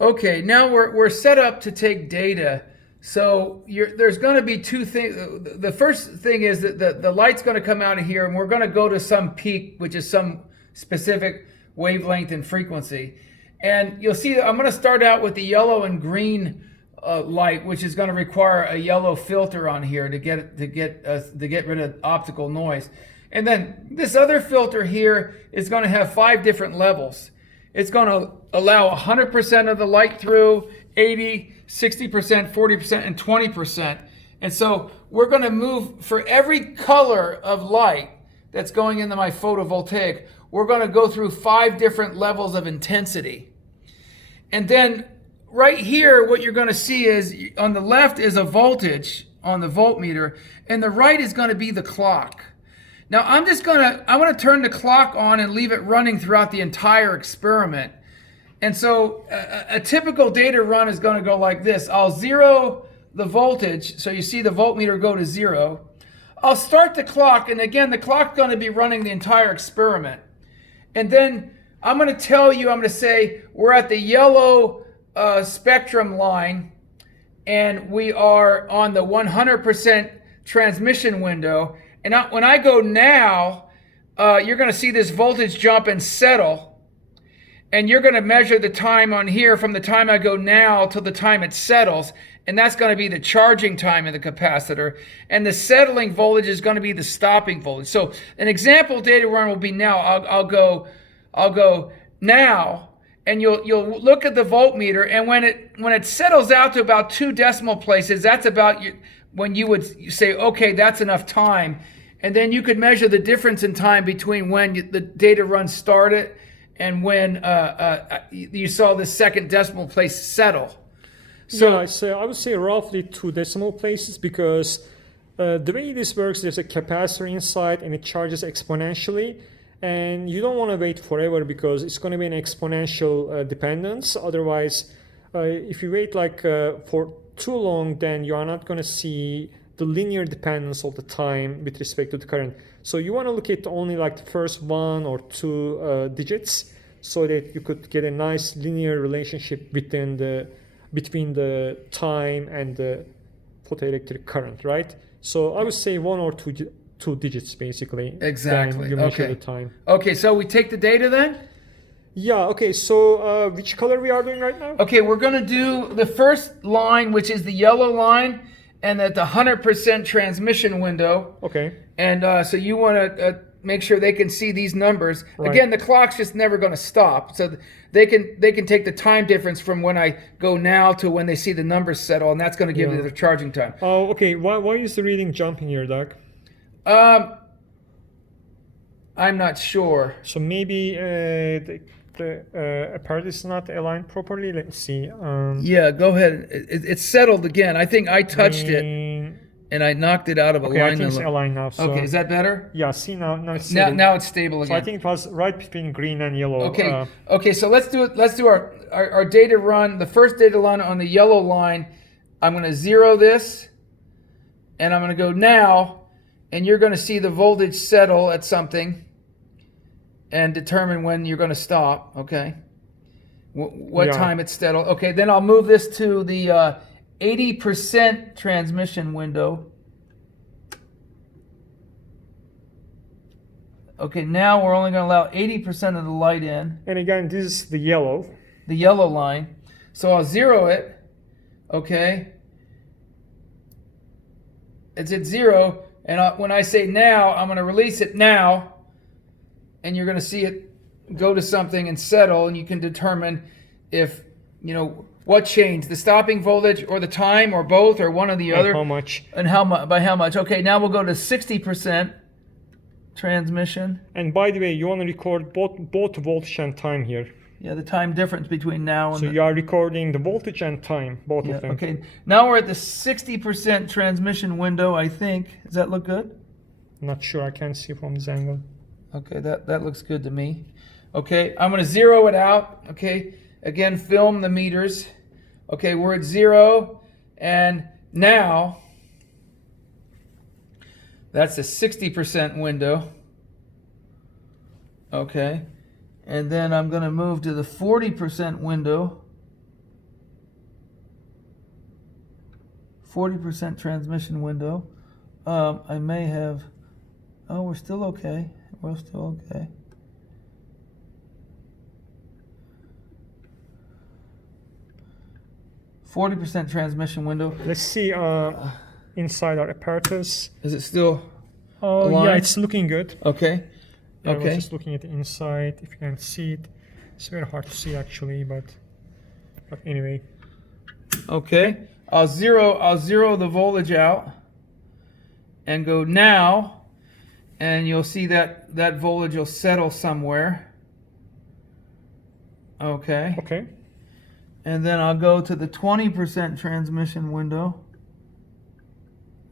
Okay, now we're set up to take data. So there's going to be two things. The first thing is that the light's going to come out of here, and we're going to go to some peak, which is some specific wavelength and frequency. And you'll see that I'm going to start out with the yellow and green light, which is going to require a yellow filter on here to get rid of optical noise. And then this other filter here is going to have 5 different levels. It's going to allow 100% of the light through, 80, 60%, 40%, and 20%. And so we're going to move for every color of light that's going into my photovoltaic, we're going to go through 5 different levels of intensity. And then right here, what you're going to see is on the left is a voltage on the voltmeter, and the right is going to be the clock. Now I'm going to turn the clock on and leave it running throughout the entire experiment. And so a typical data run is going to go like this. I'll zero the voltage, so you see the voltmeter go to 0. I'll start the clock, and again, the clock's going to be running the entire experiment. And then I'm going to tell you, I'm going to say we're at the yellow spectrum line, and we are on the 100% transmission window. And when I go now, you're going to see this voltage jump and settle. And you're going to measure the time on here from the time I go now till the time it settles. And that's going to be the charging time of the capacitor. And the settling voltage is going to be the stopping voltage. So an example data run will be now. I'll go now, and you'll look at the voltmeter, and when it settles out to about 2 decimal places, that's about when you would say, okay, that's enough time. And then you could measure the difference in time between when the data run started and when you saw the second decimal place settle. So yeah, I would say roughly 2 decimal places, because the way this works, there's a capacitor inside and it charges exponentially. And you don't want to wait forever, because it's going to be an exponential dependence. Otherwise, if you wait for too long, then you are not going to see the linear dependence of the time with respect to the current. So you want to look at only like the first 1 or 2 digits, so that you could get a nice linear relationship between the time and the photoelectric current, right? So I would say 1 or 2 digits basically. Exactly. Then you measure the time. Okay, so we take the data then? Yeah, okay, so which color we are doing right now? Okay, we're going to do the first line, which is the yellow line, and at the 100% transmission window. Okay. And so you want to make sure they can see these numbers. Right. Again, the clock's just never going to stop. So they can take the time difference from when I go now to when they see the numbers settle, and that's going to give you the charging time. Oh, okay. Why is the reading jumping here, Doug? I'm not sure. So maybe the apparatus is not aligned properly. Let's see. Yeah, go ahead. It's settled again. I think I touched it and I knocked it out of alignment. Okay, I think it's aligned now. So. Okay, is that better? Yeah, see now it's stable. Now it's stable again. So I think it was right between green and yellow. Okay, okay. So let's do it. Let's do our data run. The first data run on the yellow line. I'm going to zero this, and I'm going to go now, and you're going to see the voltage settle at something, and determine when you're going to stop. Okay. What time it's settled. Okay. Then I'll move this to the 80% transmission window. Okay, now we're only going to allow 80% of the light in. And again, this is the yellow. The yellow line. So I'll zero it. Okay. It's at 0. And when I say now, I'm going to release it now. And you're going to see it go to something and settle. And you can determine if, what changed, the stopping voltage or the time or both or one or the other. How much? And by how much. Okay, now we'll go to 60% transmission. And by the way, you want to record both voltage and time here. Yeah, the time difference between now and... So you are recording the voltage and time, both of them. Okay, now we're at the 60% transmission window, I think. Does that look good? Not sure, I can't see from this angle. Okay, that looks good to me. Okay, I'm going to zero it out. Okay, again, film the meters. Okay, we're at 0, and now that's a 60% window. Okay, and then I'm going to move to the 40% window. 40% transmission window. I may have, oh, we're still okay. We're still okay. %40 transmission window. Let's see inside our apparatus. Is it still Oh, aligned? yeah, it's looking good. Okay. I was Okay. just looking at the inside. If you can see it, it's very hard to see actually, but anyway. Okay. I'll zero the voltage out and go now, and you'll see that voltage will settle somewhere. Okay. Okay. And then I'll go to the 20% transmission window.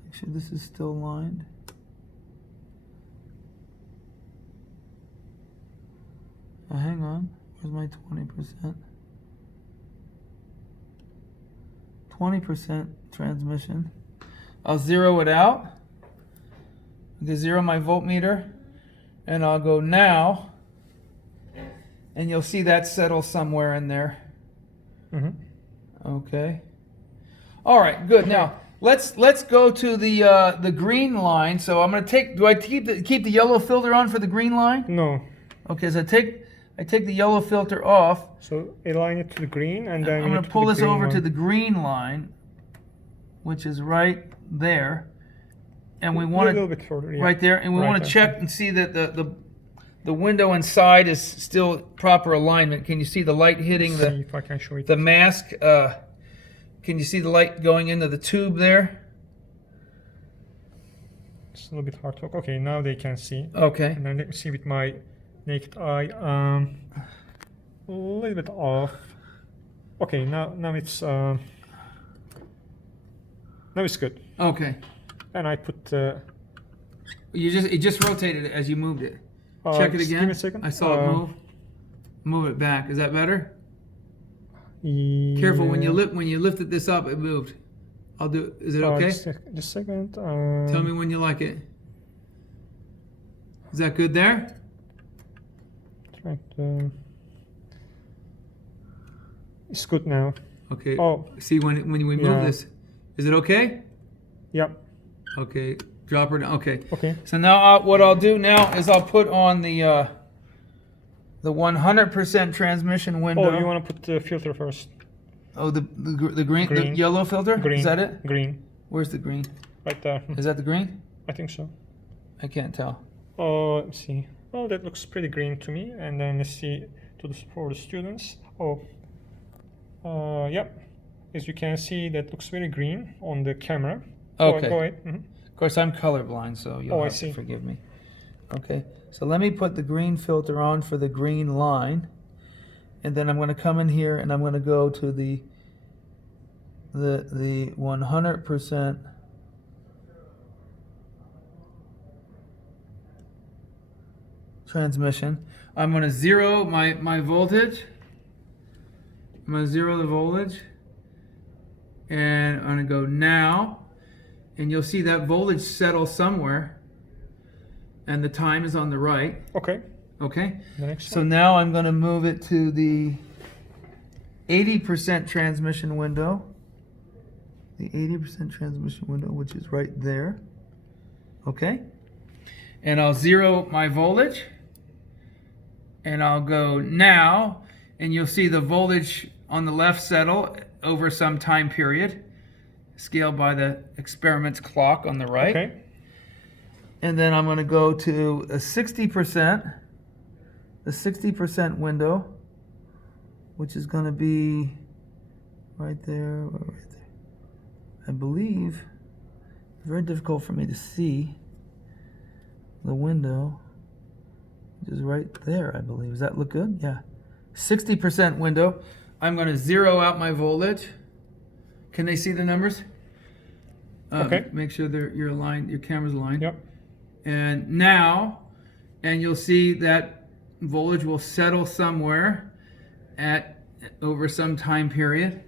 Actually, this is still lined. Hang on. Where's my 20%? 20% transmission. I'll zero it out. I'll zero my voltmeter. And I'll go now. And you'll see that settle somewhere in there. Mm-hmm. Okay. All right, good. Now let's go to the green line. So I'm going to take. Do I keep the yellow filter on for the green line? No. Okay. So I take the yellow filter off. So align it to the green, and then I'm going to pull this over to the green line, which is right there, and we want a little bit further, yeah. right there, and we Right want to check and see that the window inside is still proper alignment. Can you see the light hitting See if I can show it. the mask? Can you see the light going into the tube there? It's a little bit hard to look. Okay, now they can see. Okay. And then let me see with my naked eye. A little bit off. Okay, now it's now it's good. Okay. And I put It just rotated it as you moved it. Check it just again. Give me a second. I saw it move. Move it back. Is that better? Careful when you lifted this up, it moved. I'll do. Is it okay? Just a second. Tell me when you like it. Is that good there? Right. It's good now. Okay. Oh. See when we move Yeah. this, is it okay? Yep. Okay. Drop her down. Okay. Okay. So now what I'll do now is I'll put on the 100% transmission window. Oh, you want to put the filter first? Oh, the green, the yellow filter? Green. Is that it? Green. Where's the green? Right there. Is that the green? I think so. I can't tell. Oh, let's see. Oh, that looks pretty green to me. And then let's see for the students. Oh, yep. As you can see, that looks very green on the camera. Okay. Go ahead. Mm-hmm. Of course, I'm colorblind, so you'll have to forgive me. Okay. So let me put the green filter on for the green line. And then I'm going to come in here and I'm going to go to the 100% transmission. I'm going to zero my voltage. I'm going to zero the voltage. And I'm going to go now. And you'll see that voltage settle somewhere. And the time is on the right. Okay. Okay. The next So one. now I'm going to move it to the 80% transmission window. The 80% transmission window, which is right there. Okay. And I'll zero my voltage. And I'll go now. And you'll see the voltage on the left settle over some time period, scaled by the experiment's clock on the right. Okay. And then I'm going to go to a 60%, the 60% window, which is going to be right there, I believe. It's very difficult for me to see the window, which is right there, I believe. Does that look good? Yeah. 60% window. I'm going to zero out my voltage. Can they see the numbers? Okay. Make sure you're aligned, your camera's aligned. Yep. And now, and you'll see that voltage will settle somewhere at over some time period.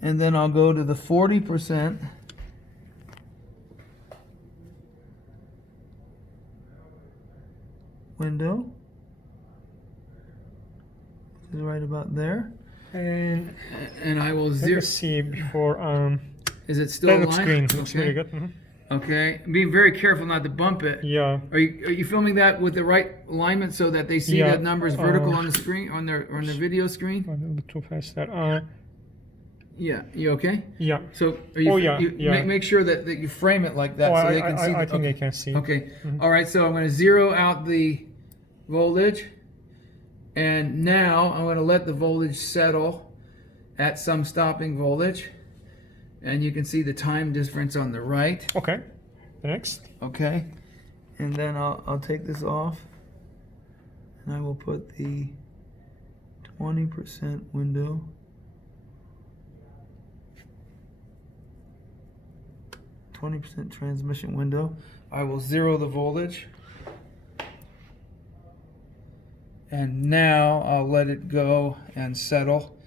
And then I'll go to the 40% window, which is right about there. And And I will let zero. me see before Is it still That aligned? looks green. Looks Okay. very good. Mhm. Okay. Be very careful not to bump it. Yeah. Are you filming that with the right alignment so that they see Yeah. the numbers vertical on the screen on their video screen? A little bit too fast there. Yeah. You okay? Yeah. So are you, Oh, yeah, you yeah. make sure that you frame it like that Oh, so they can see. I think okay. they can see. Okay. All right. So I'm going to zero out the voltage, and now I'm going to let the voltage settle at some stopping voltage, and you can see the time difference on the right. Okay. The next. Okay. And then I'll take this off, and I will put the 20% window. 20% transmission window. I will zero the voltage. And now I'll let it go and settle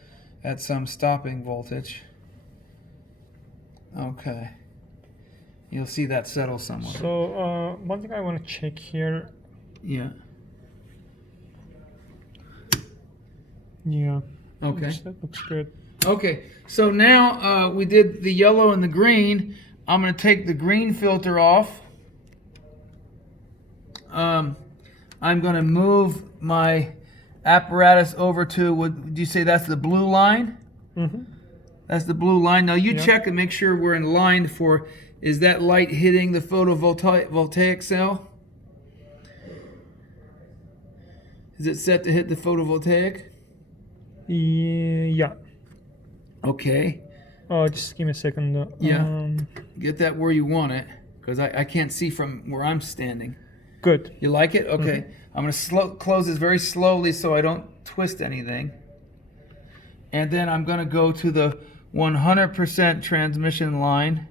at some stopping voltage. Okay. You'll see that settle somewhere. So one thing I want to check here. Yeah. Yeah. Okay. That looks good. Okay. So now we did the yellow and the green. I'm going to take the green filter off. I'm going to move my apparatus over to, would you say that's the blue line? Mm-hmm. That's the blue line. Now you Yeah. check and make sure we're in line for, is that light hitting the photovoltaic cell? Is it set to hit the photovoltaic? Yeah. Okay. Oh, just give me a second. Yeah. Get that where you want it, because I can't see from where I'm standing. Good. You like it? Okay. I'm going to close this very slowly so I don't twist anything. And then I'm going to go to the 100% transmission line.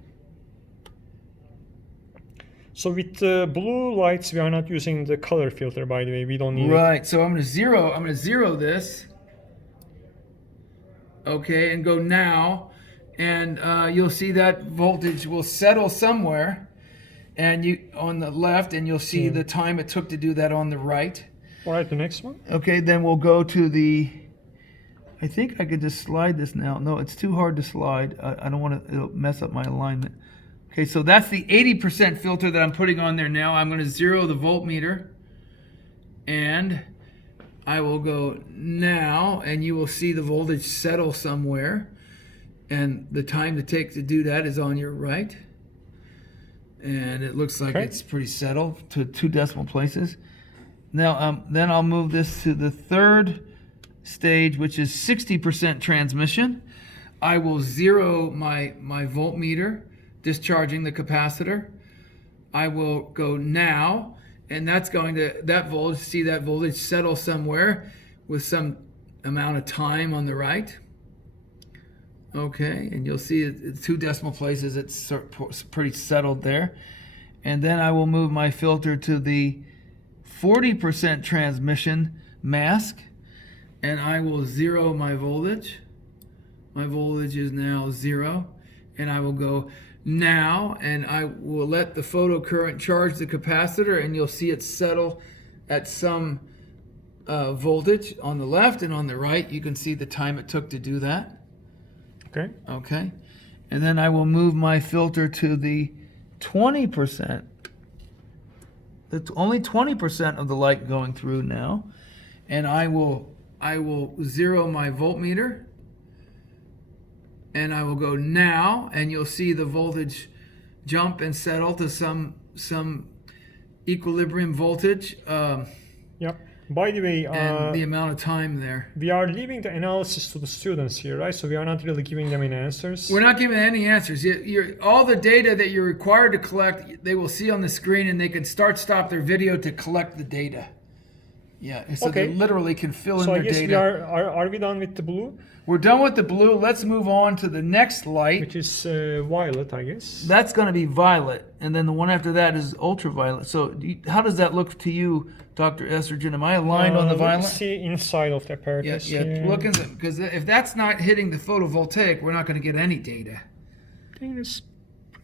So with the blue lights, we are not using the color filter, by the way. We don't need it. Right. So I'm going to zero this. Okay, and go now. And you'll see that voltage will settle somewhere. And you on the left, and you'll see the time it took to do that on the right. All right, the next one. Okay, then we'll go to the, I think I could just slide this now. No, it's too hard to slide. I don't want to, it'll mess up my alignment. Okay, so that's the 80% filter that I'm putting on there now. I'm going to zero the voltmeter. And I will go now, and you will see the voltage settle somewhere. And the time to take to do that is on your right. And it looks like it's pretty settled to 2 decimal places. Now, then I'll move this to the third stage, which is 60% transmission. I will zero my voltmeter, discharging the capacitor. I will go now, and that's going to, that voltage, see that voltage settle somewhere with some amount of time on the right. Okay, and you'll see it's 2 decimal places, it's pretty settled there. And then I will move my filter to the 40% transmission mask, and I will zero my voltage. My voltage is now 0, and I will go now, and I will let the photocurrent charge the capacitor, and you'll see it settle at some voltage on the left, and on the right you can see the time it took to do that. Okay. Okay. And then I will move my filter to the 20%. It's only 20% of the light going through now. And I will zero my voltmeter. And I will go now, and you'll see the voltage jump and settle to some equilibrium voltage. Yep. By the way, and the amount of time there. we are leaving the analysis to the students here, right? So we are not really giving them any answers. We're not giving any answers. All the data that you're required to collect, they will see on the screen, and they can stop their video to collect the data. Yeah, so they literally can fill in their data. So I guess are we done with the blue? We're done with the blue. Let's move on to the next light. Which is violet, I guess. That's going to be violet, and then the one after that is ultraviolet. So how does that look to you, Dr. Estrogen? Am I aligned on the violet? Let's see inside of the apparatus. Yeah. Look in because if that's not hitting the photovoltaic, we're not going to get any data. I think it's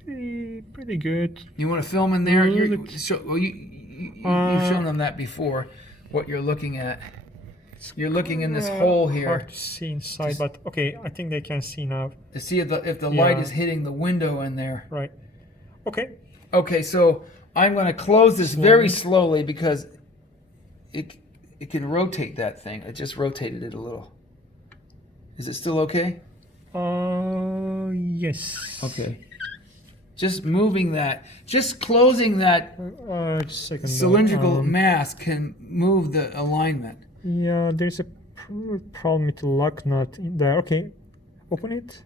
pretty good. You want to film in there? You've shown them that before. What you're looking at. You're looking in this hole here Hard to see inside, but okay, I think they can see now. to see if the light is hitting the window in there. Right. Okay. Okay, so I'm going to close this very slowly because it can rotate that thing. I just rotated it a little. Is it still okay? Yes. Okay. Just moving that, just closing that Just a second. cylindrical mask can move the alignment. Yeah, there's a problem with the lock nut in there. Okay, open it.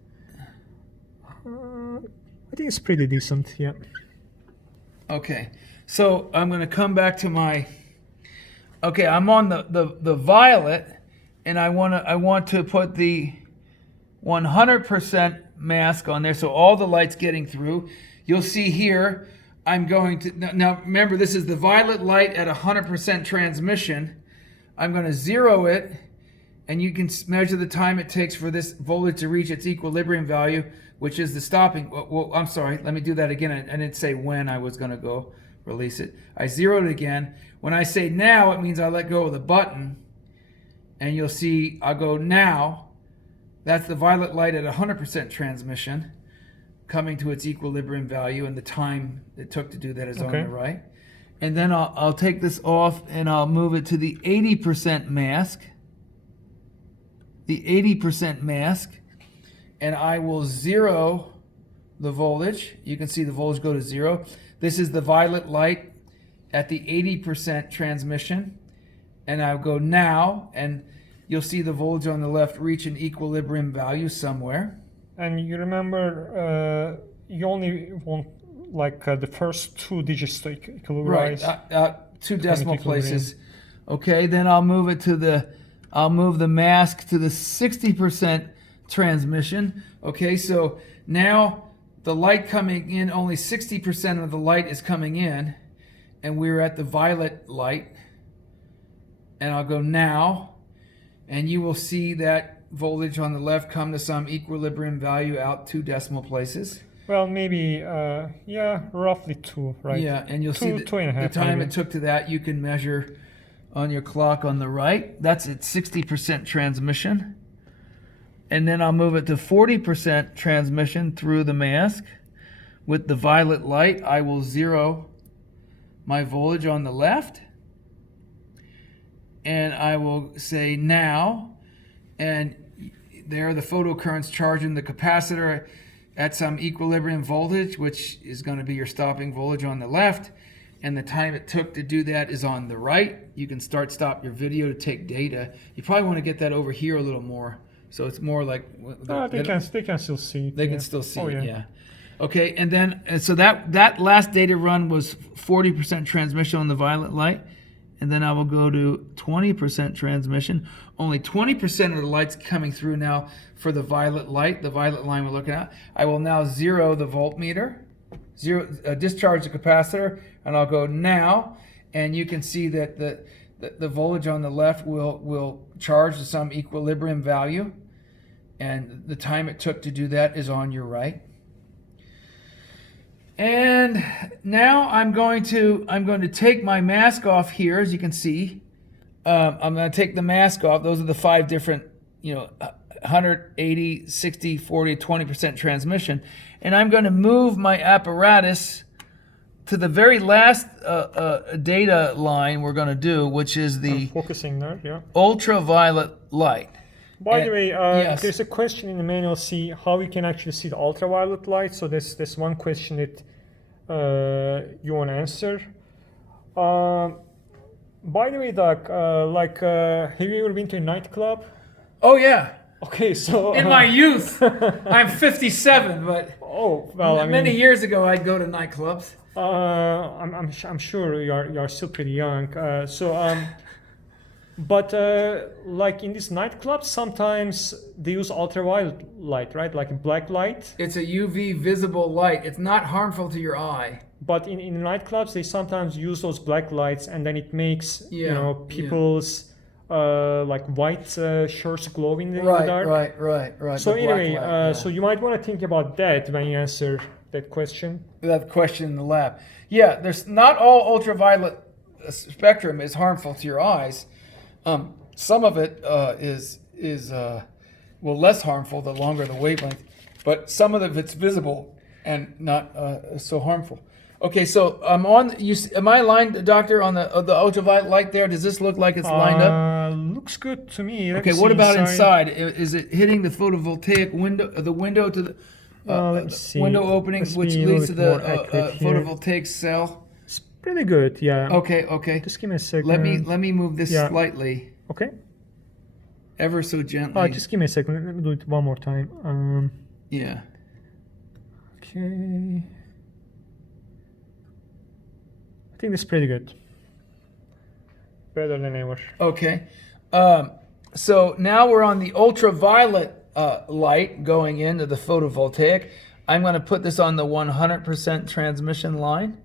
I think it's pretty decent. Yeah. Okay, so I'm going to come back to my. Okay, I'm on the violet, and I want to put the 100% mask on there, so all the light's getting through. You'll see here, I'm going to now. Remember, this is the violet light at 100% transmission. I'm going to zero it, and you can measure the time it takes for this voltage to reach its equilibrium value, which is the stopping. Well, I'm sorry, let me do that again. I didn't say when I was going to go release it. I zeroed it again. When I say now, it means I let go of the button, and you'll see I'll go now. That's the violet light at 100% transmission coming to its equilibrium value, and the time it took to do that is on the right. And then I'll take this off and I'll move it to the 80% mask. The 80% mask. And I will zero the voltage. You can see the voltage go to 0. This is the violet light at the 80% transmission. And I'll go now, and you'll see the voltage on the left reach an equilibrium value somewhere. And you remember, you only want like the first 2 digits to equilibrate. Right, 2 decimal places. Okay, then I'll move it to I'll move the mask to the 60% transmission. Okay, so now the light coming in, only 60% of the light is coming in, and we're at the violet light. And I'll go now, and you will see that voltage on the left come to some equilibrium value out 2 decimal places. Well, maybe, yeah, roughly 2, right? Yeah, and you'll see the time it took to that. You can measure on your clock on the right. That's at 60% transmission. And then I'll move it to 40% transmission through the mask. With the violet light, I will zero my voltage on the left. And I will say now, and there the photocurrent's charging the capacitor at some equilibrium voltage, which is going to be your stopping voltage on the left, and the time it took to do that is on the right. You can stop your video to take data. You probably want to get that over here a little more, so it's more like they can still see it. They can still see it. Yeah. Okay, and then so that last data run was 40% transmission on the violet light, and then I will go to 20% transmission. Only 20% of the light's coming through now for the violet light, the violet line we're looking at. I will now zero the voltmeter, discharge the capacitor, and I'll go now, and you can see that the voltage on the left will charge to some equilibrium value, and the time it took to do that is on your right. And now I'm going to take my mask off here, as you can see. I'm going to take the mask off. Those are the 5 different, 180, 60, 40, 20% transmission. And I'm going to move my apparatus to the very last data line we're going to do, which is the focusing there, yeah. Ultraviolet light. By the way, yes. There's a question in the manual, see how you can actually see the ultraviolet light. So there's one question that you want to answer. By the way, Doc, have you ever been to a nightclub? Oh yeah. Okay, so in my youth, I'm 57, but many years ago I'd go to nightclubs. I'm sure you're still pretty young. But like in these nightclubs, sometimes they use ultraviolet light, right? Like a black light. It's a UV visible light. It's not harmful to your eye. But in nightclubs, they sometimes use those black lights, and then it makes people's like white shirts glow in the dark. Right. So anyway, so you might want to think about that when you answer that question. That question in the lab. Yeah, there's not all ultraviolet spectrum is harmful to your eyes. some of it is well, less harmful the longer the wavelength, but some of it's visible and not so harmful. Okay, so I'm on. Am I aligned, Doctor, on the ultraviolet light there? Does this look like it's lined up? Looks good to me. Let Okay, me what see about inside? Is it hitting the photovoltaic window? The window to the let me see. window opening, Let's which be a little leads to bit the more accurate here. photovoltaic cell. It's pretty good. Yeah. Okay. Just give me a second. Let me move this Yeah. slightly, Okay. ever so gently. Just give me a second. Let me do it one more time. Yeah. Okay. I think that's pretty good. Better than ever. Okay. So now we're on the ultraviolet light going into the photovoltaic. I'm going to put this on the 100% transmission line.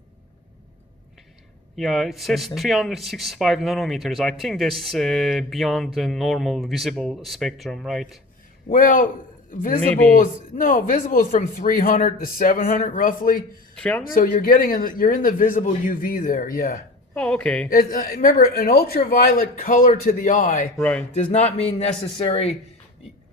Yeah, it says 365 nanometers. I think that's beyond the normal visible spectrum, right? Well, visible is from 300 to 700 roughly. 300? So you're in the visible UV there, yeah. Oh, okay. Remember, an ultraviolet color to the eye Right. does not mean necessary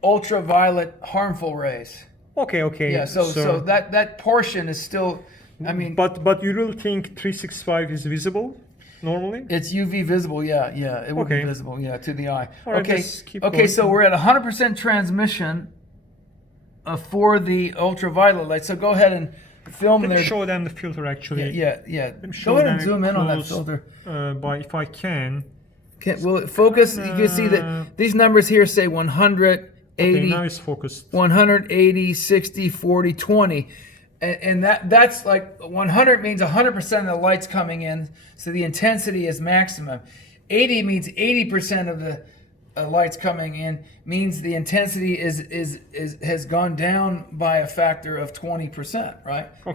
ultraviolet harmful rays. Okay. Yeah, so that portion is still, I mean, But you really think 365 is visible normally? it's UV visible, yeah, it will be Okay. visible, yeah, to the eye. All right, Okay, let's keep okay, going. so we're at 100% transmission for the ultraviolet light. So go ahead and film Let me there. show them the filter actually. Yeah. Let me show Go ahead them and zoom in on that close, filter. But if I can. Will it focus? You can see that these numbers here say 100, 80, Okay, now it's focused. 180, 60, 40, 20. And that's like 100 means 100% of the light's coming in, so the intensity is maximum. 80 means 80% of the lights coming in, means the intensity has gone down by a factor of 20%, right? Okay.